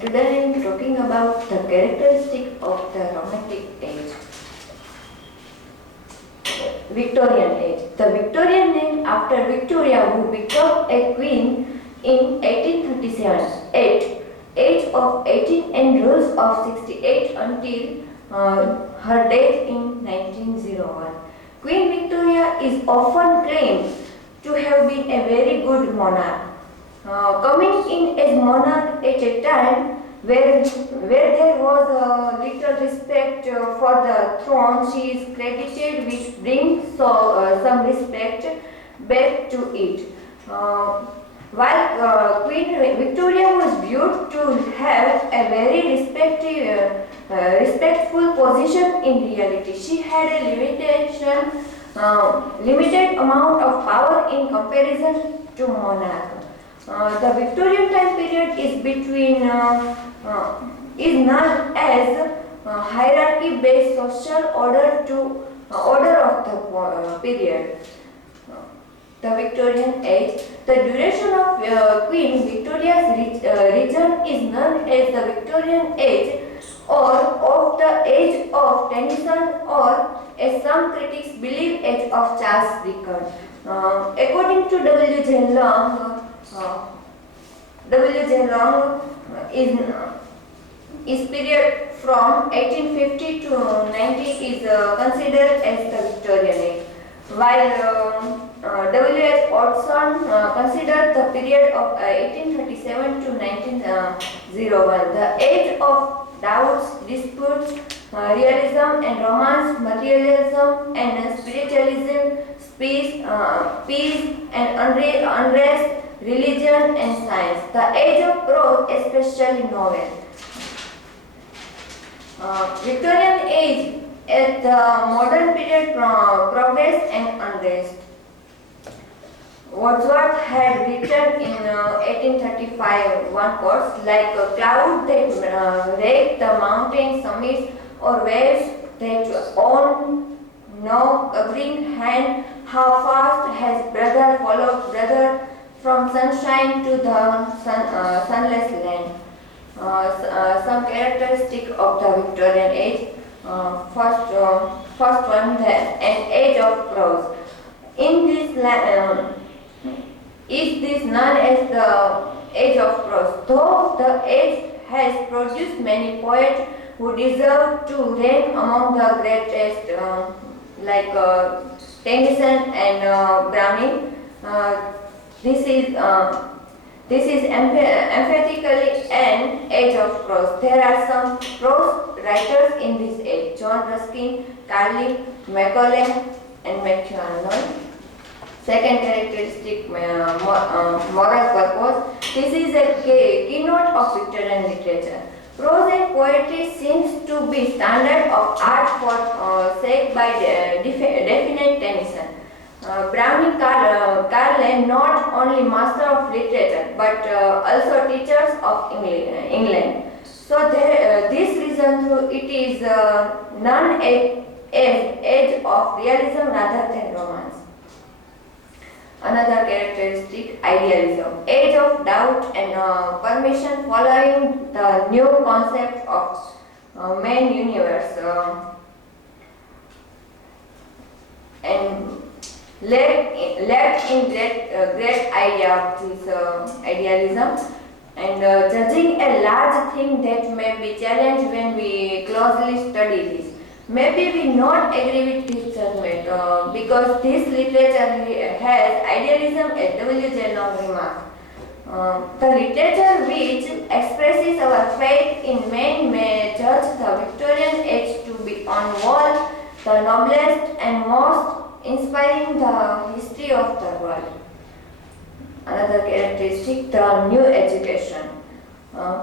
Today I am talking about the characteristic of the Romantic age. Victorian age. The Victorian named after Victoria, who became a queen in 1837 at age of 18 and rules of 68 until her death in 1901. Queen Victoria is often claimed to have been a very good monarch. Coming in as monarch at a time where there was little respect for the throne, she is credited with bringing some respect back to it. While Queen Victoria was viewed to have a very respectful position in reality, she had a limited amount of power in comparison to monarch. The Victorian time period is known as hierarchy-based social order of the period. The Victorian age. The duration of Queen Victoria's reign is known as the Victorian age, or of the age of Tennyson, or as some critics believe, age of Charles Dickens. According to W.J. Long, is period from 1850 to 90 is considered as the Victorian age, while W.H. Watson considered the period of 1837 to 1901 the age of doubts, disputes, realism and romance, materialism and spiritualism, peace and unrest, religion and science. The age of prose, especially novel. Victorian age at the modern period progress and unrest. Wordsworth had written in 1835 one quote, like a cloud that wreck the mountain summits, or waves that own no covering hand, how fast has brother followed brother from sunshine to the sunless land. Some characteristic of the Victorian age. First one, an age of prose. In this is this known as the age of prose, though the age has produced many poets who deserve to rank among the greatest, like Tennyson and Browning. This is emphatically an age of prose. There are some prose writers in this age: John Ruskin, Carlyle, Macaulay, and Matthew Arnold. Second characteristic, moral purpose. This is a keynote of Victorian literature. Prose and poetry seems to be standard of art for sake by definite Tennyson. Browning, Carlyle, not only master of literature but also teachers of England. So this reason it is known as age of realism rather than romance. Another characteristic, idealism, age of doubt and permission, following the new concept of man universe, and led in great idea of this idealism, and judging a large thing that may be challenged when we closely study this. Maybe we not agree with this judgment because this literature has idealism, as W.J. Long remarked. The literature which expresses our faith in man may judge the Victorian age to be on whole the noblest and most inspiring the history of the world. Another characteristic, the new education.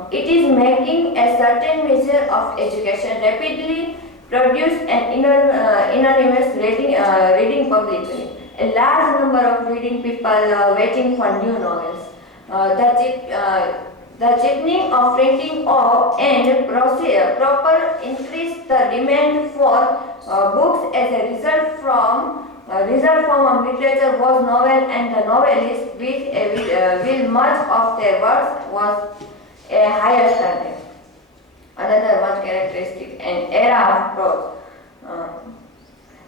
It is making a certain measure of education rapidly produce an anonymous reading publicly. A large number of reading people waiting for new novels. The cheapening of printing and proper increase the demand for books as a result from form of literature was novel, and the novelists with much of their works was a higher standard. of prose.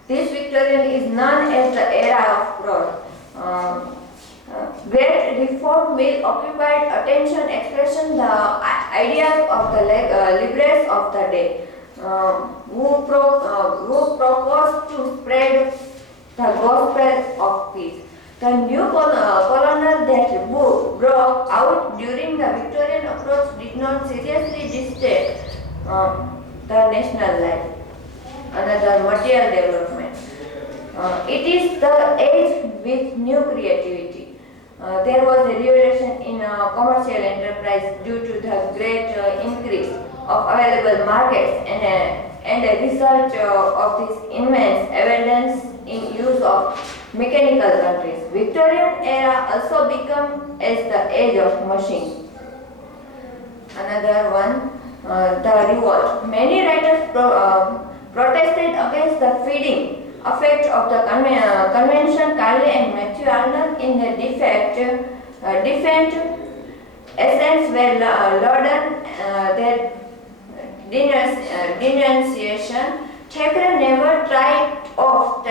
This Victorian is known as the era of prose. Great reform will occupied attention, expression the ideas of the liberates of the day, who proposed to spread the gospel of peace. The new colonial that broke out during the Victorian approach did not seriously disturb the national life. Another material development. It is the age with new creativity. There was a revolution in commercial enterprise due to the great increase of available markets and a result of this immense evidence in use of mechanical countries. Victorian era also became as the age of machines. Another one, the revolt. Many writers protested against the feeding effect of the convention. Carley and Matthew Arnold in the defend essence were lauded their denunciation. Thackeray never tried of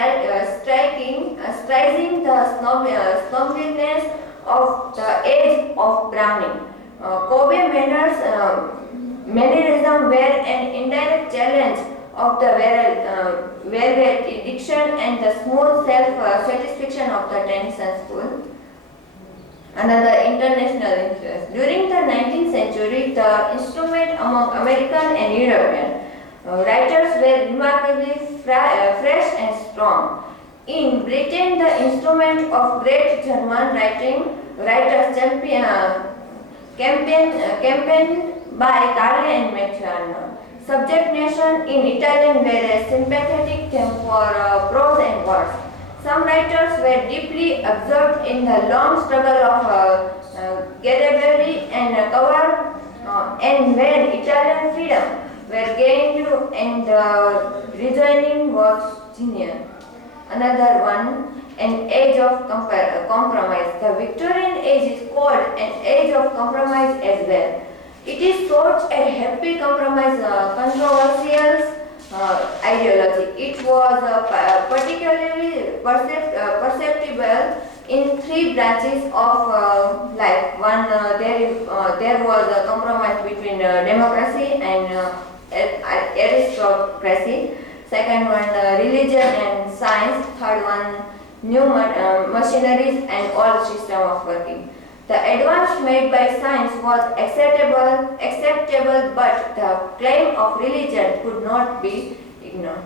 strizing the snobbishness of the age of Browning. Kobe mannerism were an indirect challenge of the velvet diction and the smooth self-satisfaction of the Tennyson school. Another international influence. During the 19th century, the instrument among American and European writers were remarkably fresh and strong. In Britain, the instrument of great German writers campaigned by Carley and Matthew Arnold. Subject nation in Italian were a sympathetic theme for prose and verse. Some writers were deeply absorbed in the long struggle of Garibaldi and cover, and when Italian freedom were gained and the rejoining was genial. Another one, an age of compromise. The Victorian age is called an age of compromise as well. It is such a happy compromise, controversial ideology. It was particularly perceptible in three branches of life. One, there was a compromise between democracy and aristocracy. Second one, religion and science. Third one, new machineries and old system of working. The advance made by science was acceptable, but the claim of religion could not be ignored.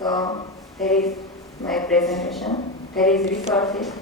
So, there is my presentation. There is resources.